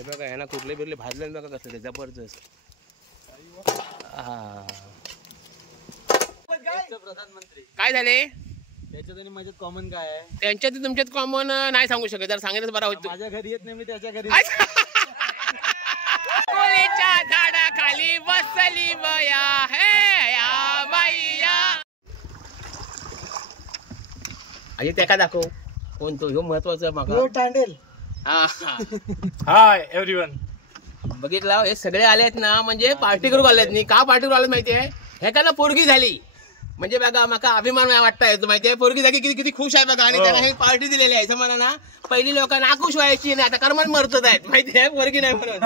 हे बघा ह्यांना कुठले बिरले भाजले बघा कसं ते जबरदस्त. प्रधानमंत्री काय झाले त्याच्यात आणि माझ्यात कॉमन काय आहे? त्यांच्यात तुमच्यात कॉमन नाही सांगू शकत, जर सांगितलं बरं होतं. माझ्या घरी येत नाही, मी त्याच्या घरी. कोळीच्या झाडाखाली बसली बया हे या बाईया. आणि त्या का दाखव कोण तो, ह्यो महत्वाचा मागा टांडेल. Hi everyone. बघितलं हे सगळे आलेत ना, म्हणजे पार्टी करू आलेत नाही का? पार्टी करू आलेत माहितीये, हे का ना पोरगी झाली म्हणजे बघा माका अभिमान वाटता येतो माहितीये. पोरगी झाली किती किती खुश आहे बघा, आणि त्यांना हे पार्टी दिलेली आहे. मला ना पहिली लोकांना आकुश व्हायची नाही, आता कर्मन मरतच आहेत माहितीये, पोरगी नाही म्हणून.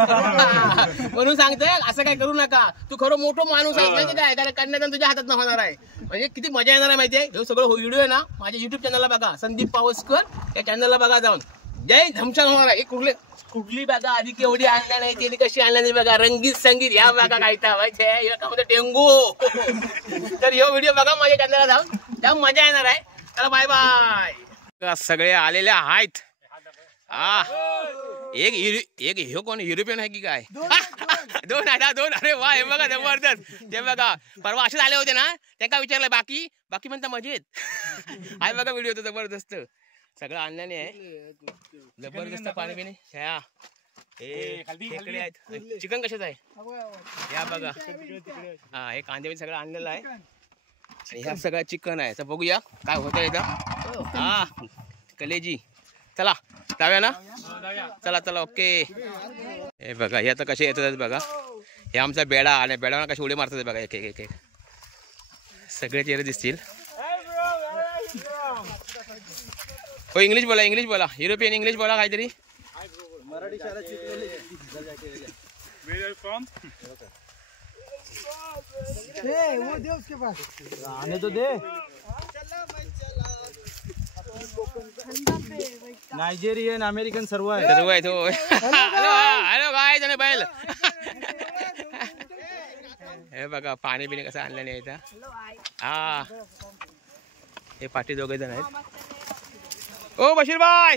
म्हणून सांगतोय असं काय करू नका. तू खरं मोठं माणूस आहे माहिती काय, कारण कन्यादान तुझ्या हातात न होणार आहे. म्हणजे किती मजा येणार आहे माहितीये. हे सगळं व्हिडिओ आहे ना माझ्या युट्यूब चॅनलला बघा, संदीप पावसकर या चॅनलला बघा जाऊन. जय धमशान होणार आहे. कुठली बघा आधी केवढी आणल्या नाही, त्याने कशी आणल्या नाही बघा. रंगीत संगीत या बघा काय टेंगू. तर ह्यो व्हिडिओ बघा माझ्या चॅनलला जाऊन, त्या मजा येणार आहे. चला बाय बाय. सगळे आलेले आहेत. एक ह्यो कोण युरोपियन आहे की काय? दोन आहे, दोन. अरे वा, हे बघा जबरदस्त. ते बघा परवा असेच आले होते ना, त्यांना विचारलं बाकी बाकी म्हणता मजेत. आहे बघा व्हिडिओ तो जबरदस्त. सगळं आणल्याने आहे जबरदस्त. पाणी पिणे खेकडे आहेत. चिकन कशाच आहे या बघा. हा हे कांदे सगळं आणलेलं आहे, आणि ह्या सगळं चिकन आहे. तर बघूया काय होतं इथं. हा कलेजी. चला जाऊया ना, चला चला ओके. हे बघा हे आता कसे येतात बघा. हे आमचा बेडा, आणि बेडावर कसे उडी मारतात बघा. एक एक एक सगळे चेहरे दिसतील. हो इंग्लिश बोला, इंग्लिश बोला, युरोपियन इंग्लिश बोला काहीतरी. मराठी शाळा शिकलेली. आने तो दे. नायजेरियन अमेरिकन सर्व आहे. सर्व आहे तो. हॅलो काय जण बैल. हे बघा पाणी बिणी कसं आणलं नाही इथं. हा हे पाठी दोघे जण आहेत. ओ बशीर भाई,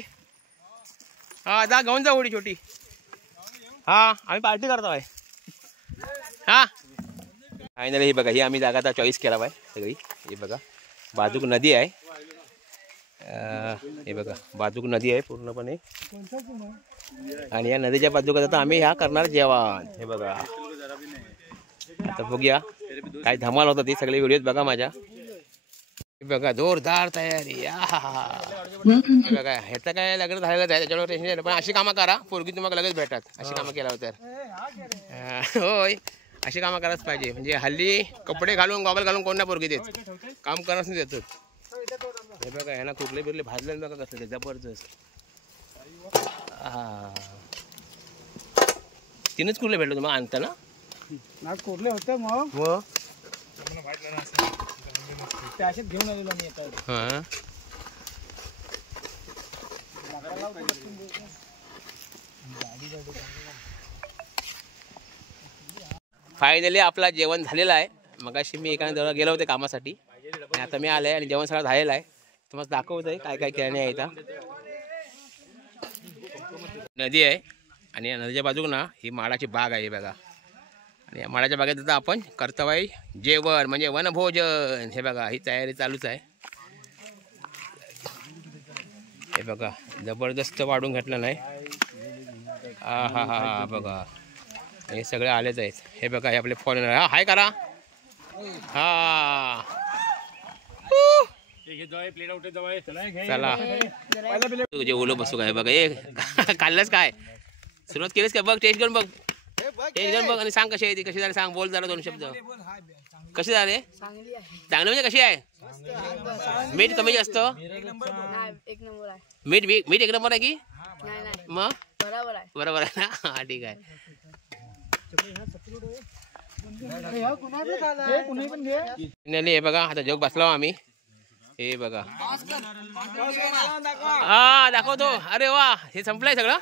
हा जा घेऊन जा उडी छोटी. हा आम्ही पार्टी करतो आहे. हा फायनली ही बघा, ही आम्ही जागा आता चॉईस केला बाय सगळी. हे बघा बाजूक नदी आहे. हे बघा बाजूक नदी आहे पूर्णपणे, आणि या नदीच्या बाजूक आता आम्ही ह्या करणार जेवण. हे बघा आता बघूया काय धमाल होता ती. सगळे व्हिडिओ बघा माझ्या. बघा जोरदार तयारी. हे बघा ह्याचं काय लग्न झालेलं आहे त्याच्यावर टेन्शन नाही, पण अशी कामं करा पोरगी तुम्हाला लगेच भेटतात. अशी कामं केल्यावर तर होय, अशी कामं करायच पाहिजे. म्हणजे हल्ली कपडे घालून गॉगल घालून कोण ना पोरगी देत, काम करत नाही देतो. हे बघा ह्यांना कुठले बिरले भाजले बघा कसं ते जबरदस्त. हा तिनंच कुठले भेटलं तुम्हाला आणता ना? कुठले होते मग ते असेच घेऊन आलेलो मी आता. हां फायनली आपला जेवण झालेलं आहे. मगाशी मी एका जवळ गेलो होते कामासाठी, आणि आता मी आले आणि जेवण सगळं झालेलं आहे. तुम्हाला दाखवत आहे काय काय खेळणे आहे इथं. नदी आहे, आणि या नदीच्या बाजूला ना ही माडाची बाग आहे बघा. आणि या माडाच्या बागेत आता आपण कर्तव्य जेवण म्हणजे वनभोजन. हे बघा ही तयारी चालूच आहे. हे बघा जबरदस्त वाढून घेतलं नाही. हा हा हा हा बघा हे सगळे आलेच आहेत. हे बघा हे आपले फॉरेनर. हा हाय करा. हा चला तुझे ओलो बसू काय बघा. हे खाल्लंच काय, सुरुवात केलीस का बघ. टेस्ट करून बघ, टेस्ट करून बघ आणि सांग कशी आहे ती. कशी झाली सांग, बोल जरा दोन शब्द. कशी झाले? चांगलं म्हणजे कशी आहे? मीठ कमी जास्त? मीठ मीठ एक नंबर आहे की मग? बरोबर आहे ना. हा ठीक आहे. हे बघा आता जोक बसलो आम्ही. हे बघा हा दाखवतो. अरे वा हे संपलंय सगळं.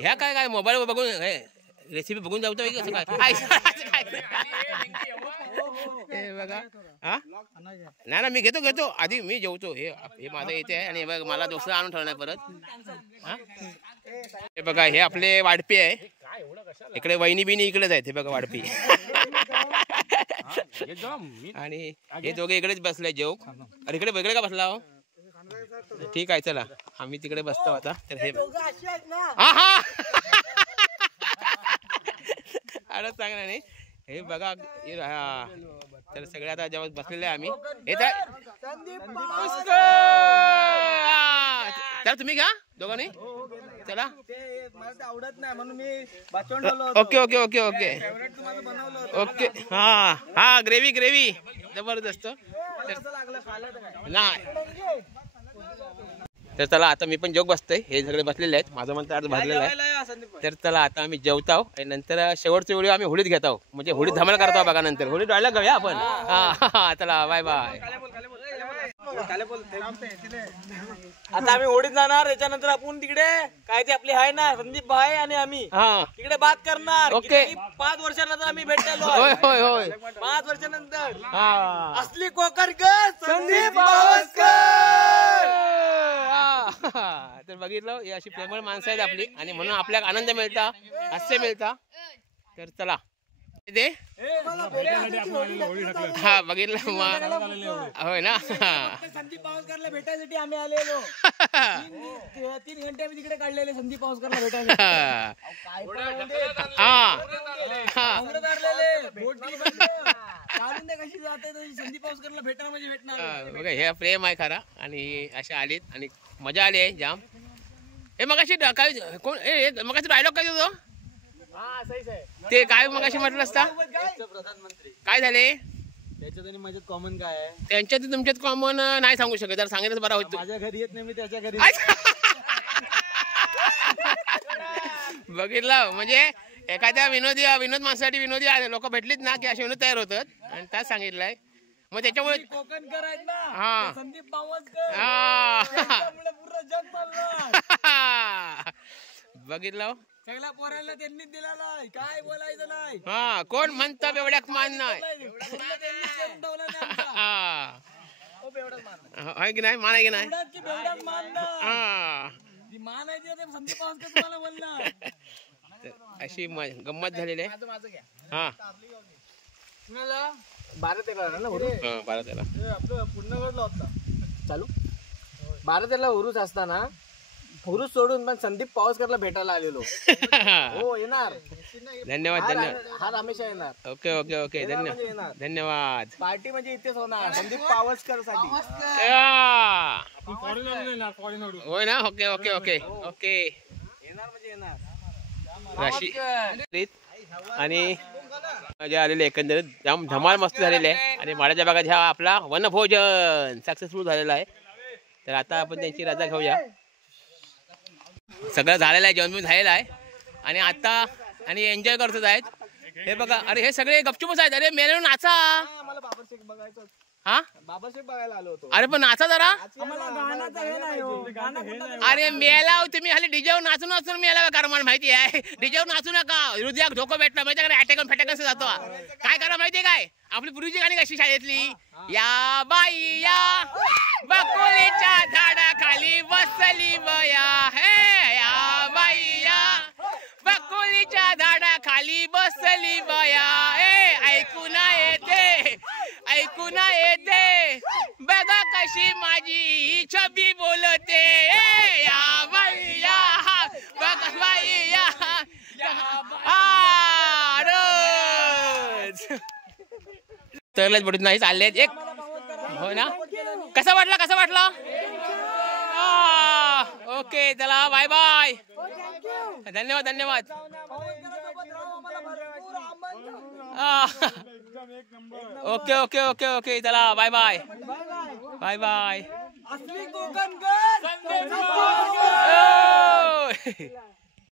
ह्या काय काय मोबाईल बघून रेसिपी बघून जाऊ काय. हे बघा हा नाही ना मी घेतो आधी मी जेवतो. हे माझं येते आहे, आणि बघ मला दुसरं आणून ठेवणार परत. हा हे बघा हे आपले वाढपी आहे. इकडे वहिनी बिनी इकडेच आहेत. हे बघा वाढपी. आणि हे दोघे इकडेच बसले जेव. अरे इकडे वेगळे का बसला हो? ठीक आहे चला आम्ही तिकडे बसतो आता. तर हे हा हा अरे चांगला नाही. हे बघा तर सगळे आता जेव्हा बसलेले आम्ही. हे तर तुम्ही घ्या दोघांनी चला. आवडत नाही म्हणून मी बाचोंड okay okay okay okay okay. हा हा ग्रेव्ही जबरदस्त. नाही तर चला आता मी पण जेव बसतोय. हे सगळे बसलेले आहेत. माझं म्हणतं अर्ध भरलेलं आहे. तर चला आता आम्ही जेवतो आणि नंतर शेवटची वेळी आम्ही होळीत घेतो. म्हणजे होळीत धमाल करतो बघा. नंतर होळीत डायलॉग घेऊया आपण. हा चला बाय बाय. आता आम्ही होडीत जाणार. त्याच्यानंतर आपण तिकडे काय ते आपली आहे ना संदीप भाई आणि आम्ही तिकडे बात करणार. ओके 5 वर्षानंतर आम्ही भेटलेलो. होय होय होय 5 वर्षानंतर हा असली कोकणकर संदीप तर बघितलं ही अशी प्रेमळ माणसं आहेत आपली आणि म्हणून आपल्याला आनंद मिळता हास्य मिळता. तर चला दे हा बघितलं होय ना. संदीप पावसकरला भेटायसाठी आम्ही आलेलो. 3 घंटे आम्ही तिकडे काढलेले संदीप पावसकरला भेटायसाठी. कशी जाते संदीप पावसकरला भेटणार म्हणजे भेटणार. बघा हे प्रेम आहे खरा. आणि अशा आलीत आणि मजा आली आहे जाम. हे मगाशी काय कोण मगाशी डायलॉग काय होतो ते काय मगाशी म्हटलं असता काय झाले त्याच्यात आणि माझ्यात कॉमन काय आहे? त्यांच्यात तुमच्यात कॉमन नाही सांगू शकत. जर सांगितलं बरं होतं. माझ्या घरी येत नाही मी त्याच्या घरी. बघितलं म्हणजे एखाद्या विनोद माणसासाठी विनोदी लोक भेटलीत ना की असे विनोद तयार होतात. आणि त्याच सांगितलंय मग त्याच्यामुळे कोकणकर आहेत ना हा संदीप पावसकर. बघितलं सगळ्या पोरांना त्यांनीच दिलेला आहे. काय बोलायचं नाही. हा कोण म्हणतं एवढ्याक मान नाही आहे की नाही मान आहे की नाही. मान आहे ते संदीप पावसकर तुम्हाला बोलणार. अशी गंमत झालेली आहे. हा 12-13 ना 12-13 आपलं पूर्णगडला होता चालू. 12-13 उरूस असताना उरूस सोडून पण संदीप पावसकरला भेटायला आलेलो. हो येणार. धन्यवाद हा रमेशा येणार. ओके ओके ओके धन्यवाद. पार्टी म्हणजे इथेच होणार संदीप पावसकर साठी. होय ना. ओके ओके ओके ओके येणार म्हणजे येणार. राशी आणि मजा आलेली एकंदरीत जाम धमाल मस्त झालेली आहे. आणि माडाच्या भागात ह्या आपला वनभोजन सक्सेसफुल झालेला आहे. तर आता आपण त्यांची रजा घेऊया. सगळं झालेलं आहे जेवण झालेलं आहे आणि आता आणि एन्जॉय करतच आहेत. हे बघा अरे हे सगळे गपचूपच आहेत. अरे मेलो नाचा. मला बाबाशेख बघायचं. हा बाबाशेख बघायला आलो होतो. अरे पण नाचा जरा. अरे मेला तुम्ही खाली डीजेवर नाचून नाचून मेला करा. मला माहिती आहे डीजेवर नाचू नका. हृदयाक धोका भेटला माहिती आहे. अटॅक फॅटॅक जातो. काय करा माहितीये काय आपली पूर्वीची गाणी कशी शाळेतली. या बाई या बकुळीच्या झाडाखाली बसली बया. हे या बाई या बकुळीच्या झाडाखाली बसली बया. ऐकून येते बघा कशी माझी छबी बोलते. या बाई या बघा बाई या तरच बडून नाही चालले एक. हो ना कसा वाटला. ओके चला बाय बाय. धन्यवाद ओके ओके ओके ओके चला बाय बाय बाय बाय. असली कोकणकर